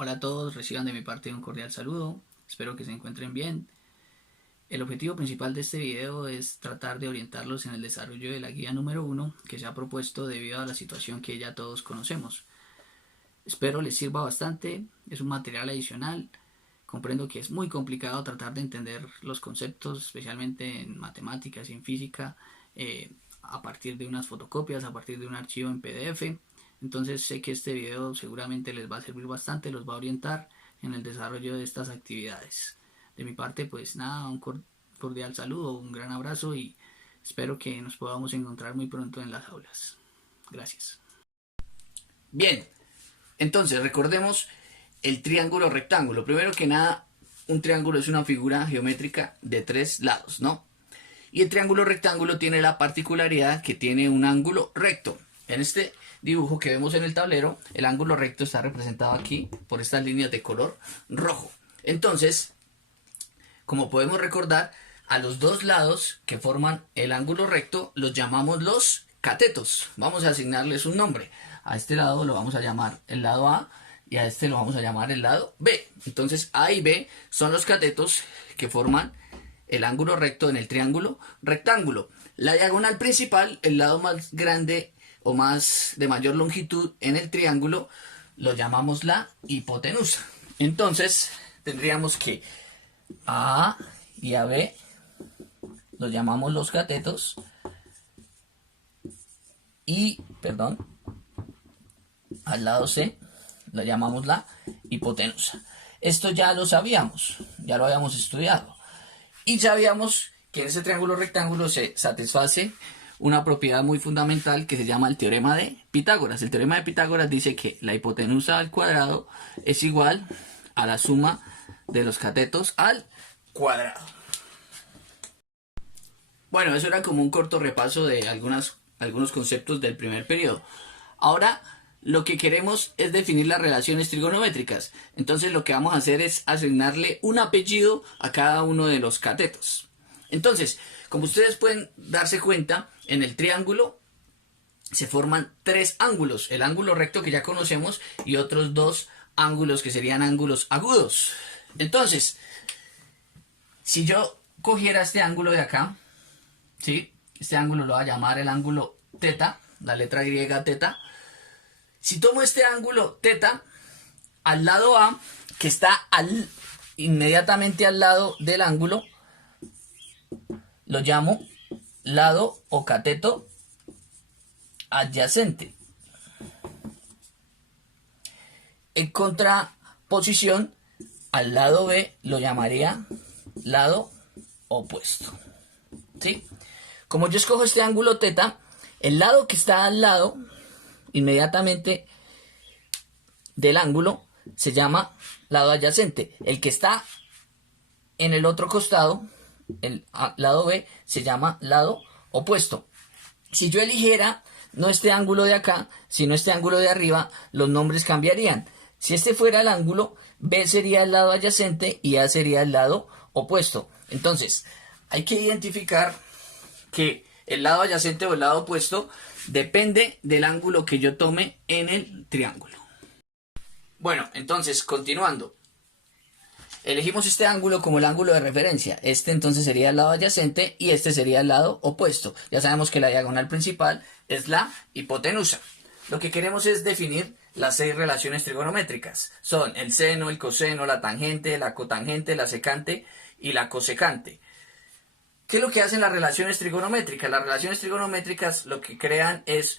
Hola a todos, reciban de mi parte un cordial saludo, espero que se encuentren bien. El objetivo principal de este video es tratar de orientarlos en el desarrollo de la guía número 1 que se ha propuesto debido a la situación que ya todos conocemos. Espero les sirva bastante, es un material adicional, comprendo que es muy complicado tratar de entender los conceptos, especialmente en matemáticas y en física, a partir de unas fotocopias, a partir de un archivo en PDF. Entonces sé que este video seguramente les va a servir bastante, los va a orientar en el desarrollo de estas actividades. De mi parte, pues nada, un cordial saludo, un gran abrazo y espero que nos podamos encontrar muy pronto en las aulas. Gracias. Bien, entonces recordemos el triángulo rectángulo. Primero que nada, un triángulo es una figura geométrica de 3 lados, ¿no? Y el triángulo rectángulo tiene la particularidad que tiene un ángulo recto. En este dibujo que vemos en el tablero, el ángulo recto está representado aquí por estas líneas de color rojo. Entonces, como podemos recordar, a los dos lados que forman el ángulo recto los llamamos los catetos. Vamos a asignarles un nombre. A este lado lo vamos a llamar el lado A y a este lo vamos a llamar el lado B. Entonces A y B son los catetos que forman el ángulo recto en el triángulo rectángulo. La diagonal principal, el lado más grande o más de mayor longitud en el triángulo, lo llamamos la hipotenusa. Entonces tendríamos que a y a B los llamamos los catetos y, al lado C lo llamamos la hipotenusa. Esto ya lo sabíamos, ya lo habíamos estudiado. Y sabíamos que en ese triángulo rectángulo se satisface una propiedad muy fundamental que se llama el teorema de Pitágoras. El teorema de Pitágoras dice que la hipotenusa al cuadrado es igual a la suma de los catetos al cuadrado. Bueno, eso era como un corto repaso de algunos conceptos del primer periodo. Ahora lo que queremos es definir las relaciones trigonométricas. Entonces lo que vamos a hacer es asignarle un apellido a cada uno de los catetos. Entonces, como ustedes pueden darse cuenta, en el triángulo se forman 3 ángulos. El ángulo recto que ya conocemos y otros 2 ángulos que serían ángulos agudos. Entonces, si yo cogiera este ángulo de acá, ¿sí? Este ángulo lo voy a llamar el ángulo teta, la letra griega teta. Si tomo este ángulo teta, al lado A, que está inmediatamente al lado del ángulo, lo llamo lado o cateto adyacente. En contraposición, al lado B lo llamaría lado opuesto. ¿Sí? Como yo escojo este ángulo teta, el lado que está al lado inmediatamente del ángulo se llama lado adyacente. El que está en el otro costado, el lado B, se llama lado opuesto. Si yo eligiera no este ángulo de acá, sino este ángulo de arriba, los nombres cambiarían. Si este fuera el ángulo, B sería el lado adyacente y A sería el lado opuesto. Entonces, hay que identificar que el lado adyacente o el lado opuesto depende del ángulo que yo tome en el triángulo. Bueno, entonces, continuando. Elegimos este ángulo como el ángulo de referencia. Este entonces sería el lado adyacente y este sería el lado opuesto. Ya sabemos que la diagonal principal es la hipotenusa. Lo que queremos es definir las 6 relaciones trigonométricas. Son el seno, el coseno, la tangente, la cotangente, la secante y la cosecante. ¿Qué es lo que hacen las relaciones trigonométricas? Las relaciones trigonométricas lo que crean es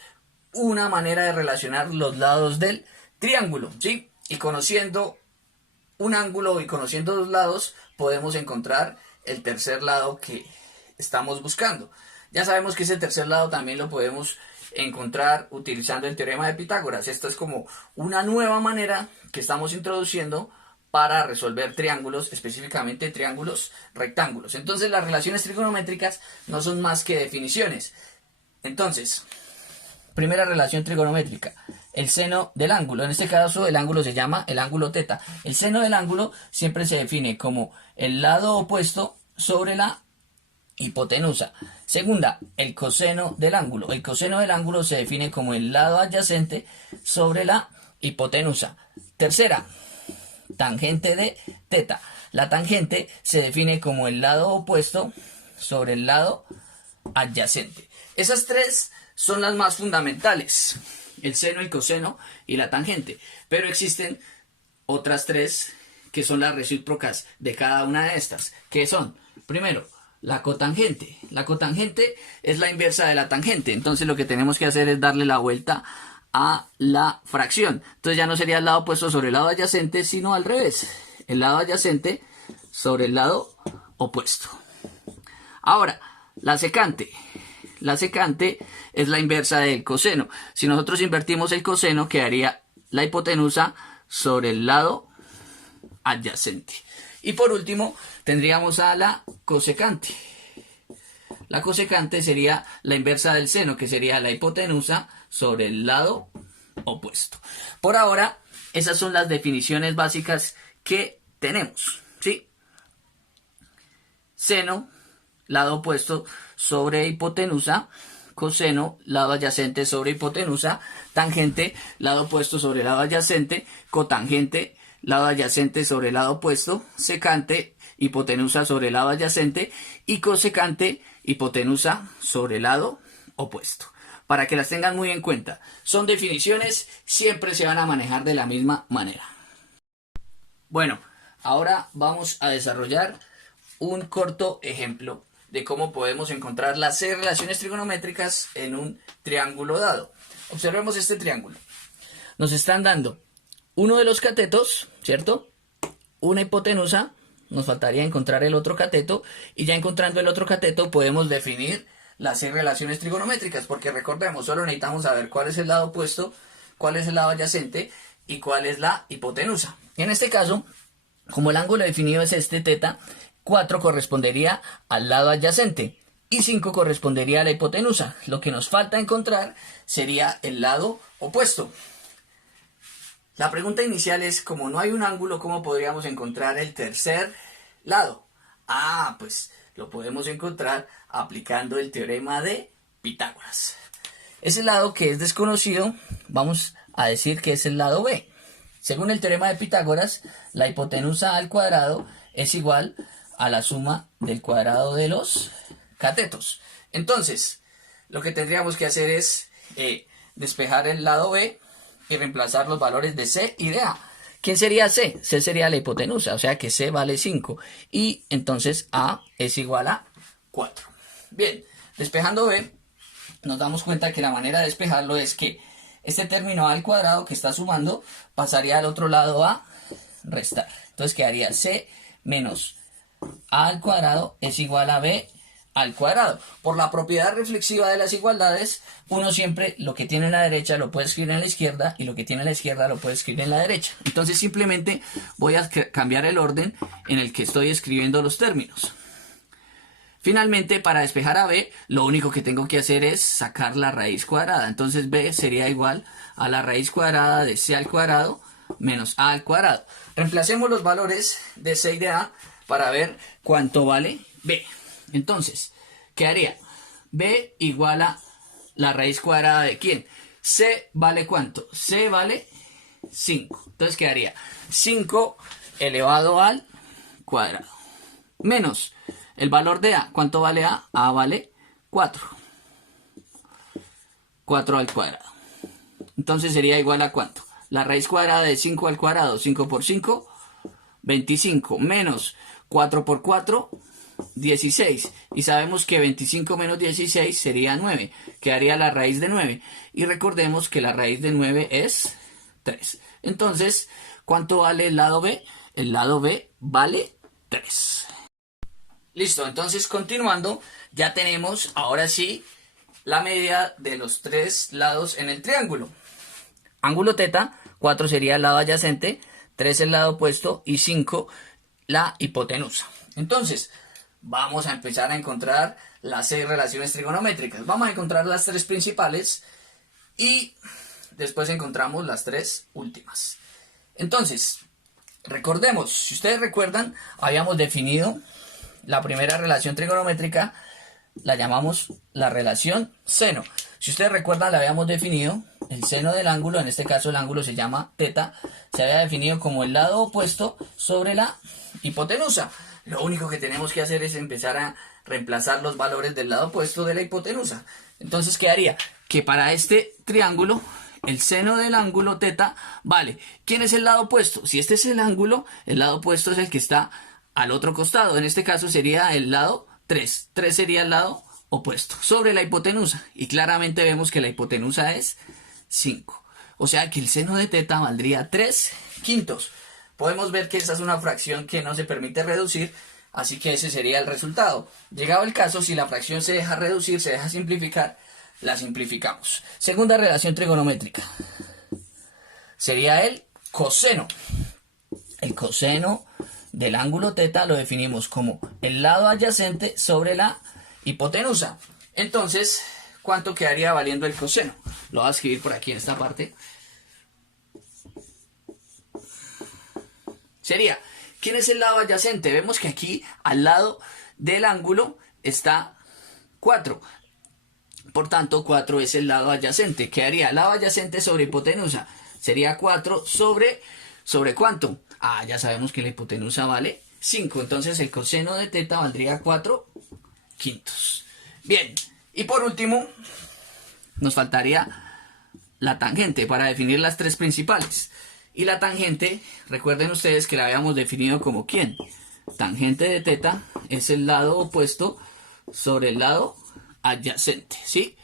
una manera de relacionar los lados del triángulo, ¿sí? Y conociendo un ángulo y conociendo 2 lados, podemos encontrar el tercer lado que estamos buscando. Ya sabemos que ese tercer lado también lo podemos encontrar utilizando el teorema de Pitágoras. Esto es como una nueva manera que estamos introduciendo para resolver triángulos, específicamente triángulos rectángulos. Entonces las relaciones trigonométricas no son más que definiciones. Entonces, primera relación trigonométrica, el seno del ángulo. En este caso el ángulo se llama el ángulo teta. El seno del ángulo siempre se define como el lado opuesto sobre la hipotenusa. Segunda, el coseno del ángulo. El coseno del ángulo se define como el lado adyacente sobre la hipotenusa. Tercera, tangente de teta. La tangente se define como el lado opuesto sobre el lado adyacente. Esas tres son las más fundamentales: el seno, el coseno y la tangente. Pero existen otras tres que son las recíprocas de cada una de estas, que son, primero, la cotangente. La cotangente es la inversa de la tangente. Entonces lo que tenemos que hacer es darle la vuelta a la fracción. Entonces ya no sería el lado opuesto sobre el lado adyacente, sino al revés. El lado adyacente sobre el lado opuesto. Ahora, la secante. La secante es la inversa del coseno. Si nosotros invertimos el coseno, quedaría la hipotenusa sobre el lado adyacente. Y por último, tendríamos a la cosecante. La cosecante sería la inversa del seno, que sería la hipotenusa sobre el lado opuesto. Por ahora, esas son las definiciones básicas que tenemos, ¿sí? Seno, lado opuesto sobre hipotenusa. Coseno, lado adyacente sobre hipotenusa. Tangente, lado opuesto sobre lado adyacente. Cotangente, lado adyacente sobre el lado opuesto. Secante, hipotenusa sobre el lado adyacente. Y cosecante, hipotenusa sobre el lado opuesto. Para que las tengan muy en cuenta. Son definiciones, siempre se van a manejar de la misma manera. Bueno, ahora vamos a desarrollar un corto ejemplo de cómo podemos encontrar las 6 relaciones trigonométricas en un triángulo dado. Observemos este triángulo. Nos están dando uno de los catetos, ¿cierto? Una hipotenusa, nos faltaría encontrar el otro cateto, y ya encontrando el otro cateto podemos definir las 6 relaciones trigonométricas, porque recordemos, solo necesitamos saber cuál es el lado opuesto, cuál es el lado adyacente y cuál es la hipotenusa. En este caso, como el ángulo definido es este teta, 4 correspondería al lado adyacente y 5 correspondería a la hipotenusa. Lo que nos falta encontrar sería el lado opuesto. La pregunta inicial es, como no hay un ángulo, ¿cómo podríamos encontrar el tercer lado? Pues lo podemos encontrar aplicando el teorema de Pitágoras. Ese lado que es desconocido, vamos a decir que es el lado B. Según el teorema de Pitágoras, la hipotenusa al cuadrado es igual a la suma del cuadrado de los catetos. Entonces, lo que tendríamos que hacer es despejar el lado B y reemplazar los valores de C y de A. ¿Quién sería C? C sería la hipotenusa, o sea que C vale 5. Y entonces A es igual a 4. Bien, despejando B, nos damos cuenta que la manera de despejarlo es que este término A al cuadrado que está sumando pasaría al otro lado a restar. Entonces quedaría C menos A al cuadrado es igual a B al cuadrado. Por la propiedad reflexiva de las igualdades, uno siempre lo que tiene en la derecha lo puede escribir en la izquierda y lo que tiene en la izquierda lo puede escribir en la derecha. Entonces simplemente voy a cambiar el orden en el que estoy escribiendo los términos. Finalmente, para despejar a B, lo único que tengo que hacer es sacar la raíz cuadrada. Entonces B sería igual a la raíz cuadrada de C al cuadrado menos A al cuadrado. Reemplacemos los valores de C y de A para ver cuánto vale B. Entonces, ¿qué haría? B igual a la raíz cuadrada de ¿quién? C vale ¿cuánto? C vale 5. Entonces quedaría 5 elevado al cuadrado. Menos el valor de A. ¿Cuánto vale A? A vale 4. 4 al cuadrado. Entonces sería igual a ¿cuánto? La raíz cuadrada de 5 al cuadrado. 5 por 5, 25. Menos 4 por 4, 16. Y sabemos que 25 menos 16 sería 9. Quedaría la raíz de 9. Y recordemos que la raíz de 9 es 3. Entonces, ¿cuánto vale el lado B? El lado B vale 3. Listo, entonces continuando, ya tenemos ahora sí la media de los 3 lados en el triángulo. Ángulo teta, 4 sería el lado adyacente, 3 el lado opuesto y 5 la hipotenusa. Entonces, vamos a empezar a encontrar las 6 relaciones trigonométricas. Vamos a encontrar las 3 principales y después encontramos las 3 últimas. Entonces, recordemos, si ustedes recuerdan, habíamos definido la primera relación trigonométrica, la llamamos la relación seno. Si ustedes recuerdan, le habíamos definido el seno del ángulo, en este caso el ángulo se llama teta, se había definido como el lado opuesto sobre la hipotenusa. Lo único que tenemos que hacer es empezar a reemplazar los valores del lado opuesto de la hipotenusa. Entonces quedaría que para este triángulo, el seno del ángulo teta vale. ¿Quién es el lado opuesto? Si este es el ángulo, el lado opuesto es el que está al otro costado. En este caso sería el lado 3. 3 sería el lado opuesto sobre la hipotenusa. Y claramente vemos que la hipotenusa es 5. O sea que el seno de teta valdría 3/5. Podemos ver que esa es una fracción que no se permite reducir, así que ese sería el resultado. Llegado el caso, si la fracción se deja reducir, se deja simplificar, la simplificamos. Segunda relación trigonométrica. Sería el coseno. El coseno del ángulo teta lo definimos como el lado adyacente sobre la hipotenusa. Entonces, ¿cuánto quedaría valiendo el coseno? Lo voy a escribir por aquí en esta parte. Sería, ¿quién es el lado adyacente? Vemos que aquí al lado del ángulo está 4. Por tanto, 4 es el lado adyacente. Quedaría lado adyacente sobre hipotenusa. Sería 4 ¿sobre cuánto? Ya sabemos que la hipotenusa vale 5. Entonces el coseno de teta valdría 4/5. Bien, y por último, nos faltaría la tangente para definir las tres principales. Y la tangente, recuerden ustedes que la habíamos definido como ¿quién? Tangente de teta es el lado opuesto sobre el lado adyacente, ¿sí?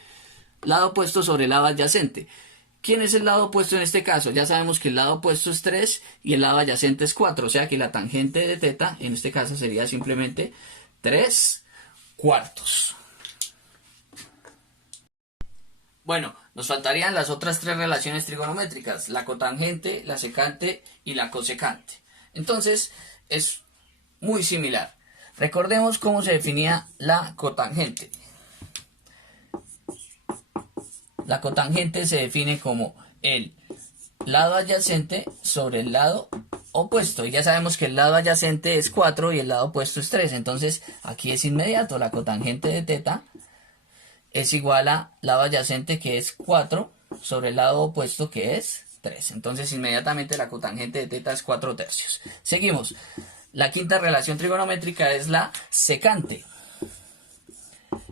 Lado opuesto sobre el lado adyacente. ¿Quién es el lado opuesto en este caso? Ya sabemos que el lado opuesto es 3 y el lado adyacente es 4. O sea que la tangente de teta en este caso sería simplemente 3/4. Bueno, nos faltarían las otras tres relaciones trigonométricas, la cotangente, la secante y la cosecante. Entonces, es muy similar. Recordemos cómo se definía la cotangente. La cotangente se define como el lado adyacente sobre el lado opuesto. Y ya sabemos que el lado adyacente es 4 y el lado opuesto es 3. Entonces, aquí es inmediato. La cotangente de teta es igual a lado adyacente, que es 4, sobre el lado opuesto, que es 3. Entonces, inmediatamente la cotangente de teta es 4/3. Seguimos. La quinta relación trigonométrica es la secante.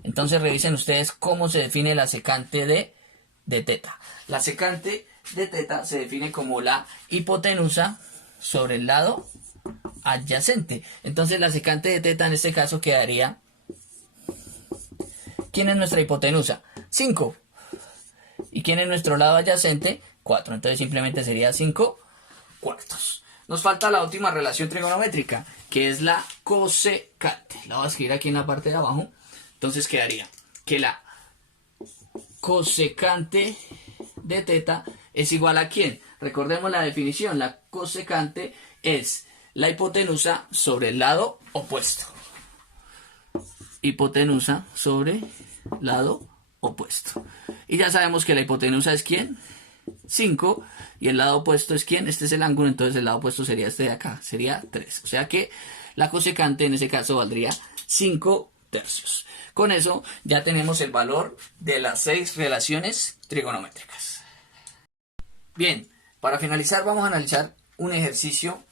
Entonces, revisen ustedes cómo se define la secante de teta. La secante de teta se define como la hipotenusa sobre el lado adyacente. Entonces, la secante de teta en este caso quedaría... ¿Quién es nuestra hipotenusa? 5. ¿Y quién es nuestro lado adyacente? 4. Entonces simplemente sería 5/4. Nos falta la última relación trigonométrica, que es la cosecante. La voy a escribir aquí en la parte de abajo. Entonces quedaría que la cosecante de teta es igual a ¿quién? Recordemos la definición. La cosecante es la hipotenusa sobre el lado opuesto. Hipotenusa sobre lado opuesto. Y ya sabemos que la hipotenusa es ¿quién? 5. Y el lado opuesto es ¿quién? Este es el ángulo, entonces el lado opuesto sería este de acá. Sería 3. O sea que la cosecante en ese caso valdría 5/3. Con eso ya tenemos el valor de las 6 relaciones trigonométricas. Bien, para finalizar vamos a analizar un ejercicio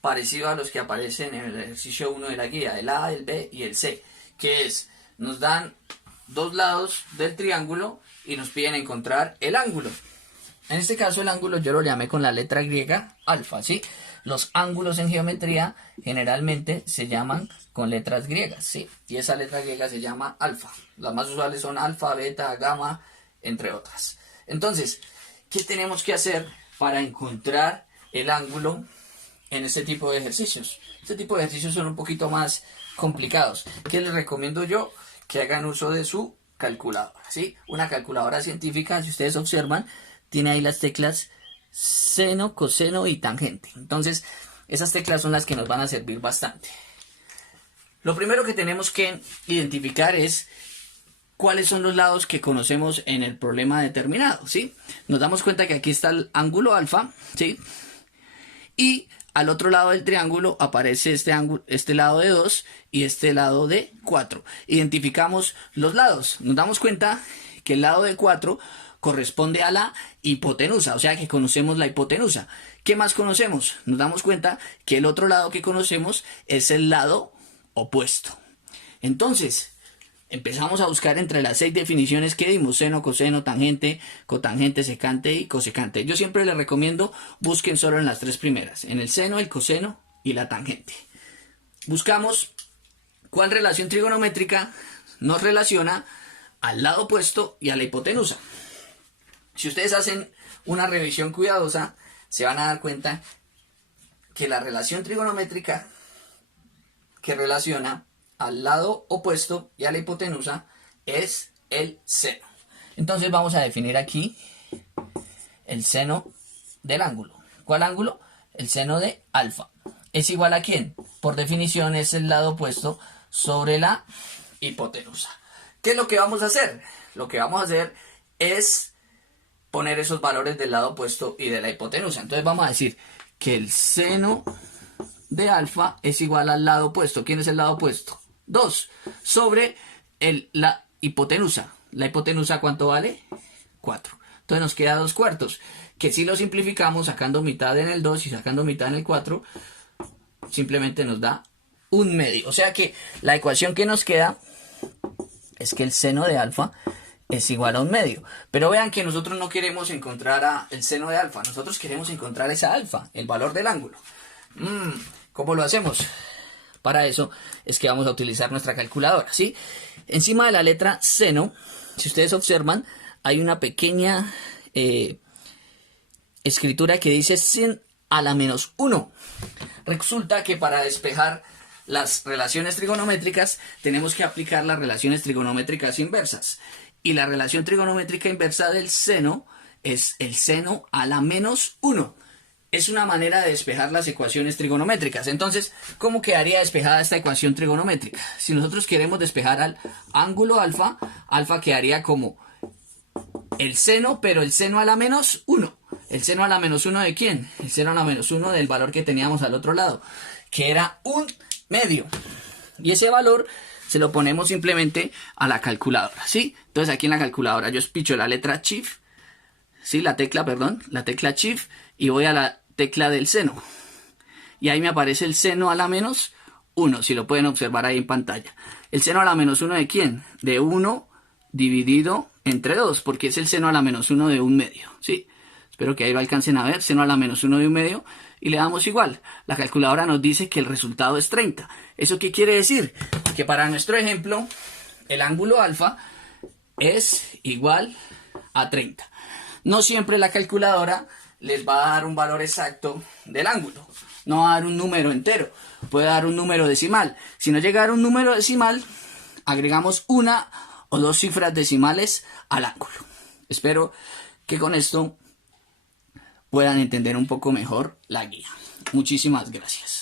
parecido a los que aparecen en el ejercicio 1 de la guía, el A, el B y el C, que es, nos dan dos lados del triángulo y nos piden encontrar el ángulo. En este caso el ángulo yo lo llamé con la letra griega alfa, ¿sí? Los ángulos en geometría generalmente se llaman con letras griegas, ¿sí? Y esa letra griega se llama alfa. Las más usuales son alfa, beta, gamma, entre otras. Entonces, ¿qué tenemos que hacer para encontrar el ángulo en este tipo de ejercicios? Este tipo de ejercicios son un poquito más complicados. ¿Qué les recomiendo yo? Que hagan uso de su calculadora, ¿sí? Una calculadora científica, si ustedes observan, tiene ahí las teclas seno, coseno y tangente. Entonces, esas teclas son las que nos van a servir bastante. Lo primero que tenemos que identificar es cuáles son los lados que conocemos en el problema determinado, ¿sí? Nos damos cuenta que aquí está el ángulo alfa, ¿sí? Y al otro lado del triángulo aparece este lado de 2 y este lado de 4. Identificamos los lados. Nos damos cuenta que el lado de 4 corresponde a la hipotenusa, o sea que conocemos la hipotenusa. ¿Qué más conocemos? Nos damos cuenta que el otro lado que conocemos es el lado opuesto. Entonces, empezamos a buscar entre las 6 definiciones que dimos: seno, coseno, tangente, cotangente, secante y cosecante. Yo siempre les recomiendo busquen solo en las 3 primeras, en el seno, el coseno y la tangente. Buscamos cuál relación trigonométrica nos relaciona al lado opuesto y a la hipotenusa. Si ustedes hacen una revisión cuidadosa, se van a dar cuenta que la relación trigonométrica que relaciona al lado opuesto y a la hipotenusa es el seno. Entonces vamos a definir aquí el seno del ángulo. ¿Cuál ángulo? El seno de alfa. ¿Es igual a quién? Por definición es el lado opuesto sobre la hipotenusa. ¿Qué es lo que vamos a hacer? Lo que vamos a hacer es poner esos valores del lado opuesto y de la hipotenusa. Entonces vamos a decir que el seno de alfa es igual al lado opuesto. ¿Quién es el lado opuesto? 2 sobre la hipotenusa. ¿La hipotenusa cuánto vale? 4. Entonces nos queda 2/4, que si lo simplificamos sacando mitad en el 2 y sacando mitad en el 4, simplemente nos da 1/2. O sea que la ecuación que nos queda es que el seno de alfa es igual a 1/2. Pero vean que nosotros no queremos encontrar el seno de alfa, nosotros queremos encontrar esa alfa, el valor del ángulo. ¿Cómo lo hacemos? Para eso es que vamos a utilizar nuestra calculadora, ¿sí? Encima de la letra seno, si ustedes observan, hay una pequeña escritura que dice sin a la menos 1. Resulta que para despejar las relaciones trigonométricas tenemos que aplicar las relaciones trigonométricas inversas. Y la relación trigonométrica inversa del seno es el seno a la menos 1. Es una manera de despejar las ecuaciones trigonométricas. Entonces, ¿cómo quedaría despejada esta ecuación trigonométrica? Si nosotros queremos despejar al ángulo alfa, alfa quedaría como el seno, pero el seno a la menos 1. ¿El seno a la menos 1 de quién? El seno a la menos 1 del valor que teníamos al otro lado, que era 1/2. Y ese valor se lo ponemos simplemente a la calculadora, ¿sí? Entonces aquí en la calculadora yo picho la letra Shift, ¿sí? La tecla Shift, y voy a la tecla del seno. Y ahí me aparece el seno a la menos 1, si lo pueden observar ahí en pantalla. ¿El seno a la menos 1 de quién? De 1 dividido entre 2, porque es el seno a la menos 1 de 1/2, ¿sí? Espero que ahí lo alcancen a ver, seno a la menos 1 de 1/2, y le damos igual. La calculadora nos dice que el resultado es 30. ¿Eso qué quiere decir? Que para nuestro ejemplo, el ángulo alfa es igual a 30. No siempre la calculadora les va a dar un valor exacto del ángulo. No va a dar un número entero, puede dar un número decimal. Si no llega a dar un número decimal, agregamos 1 o 2 cifras decimales al ángulo. Espero que con esto puedan entender un poco mejor la guía. Muchísimas gracias.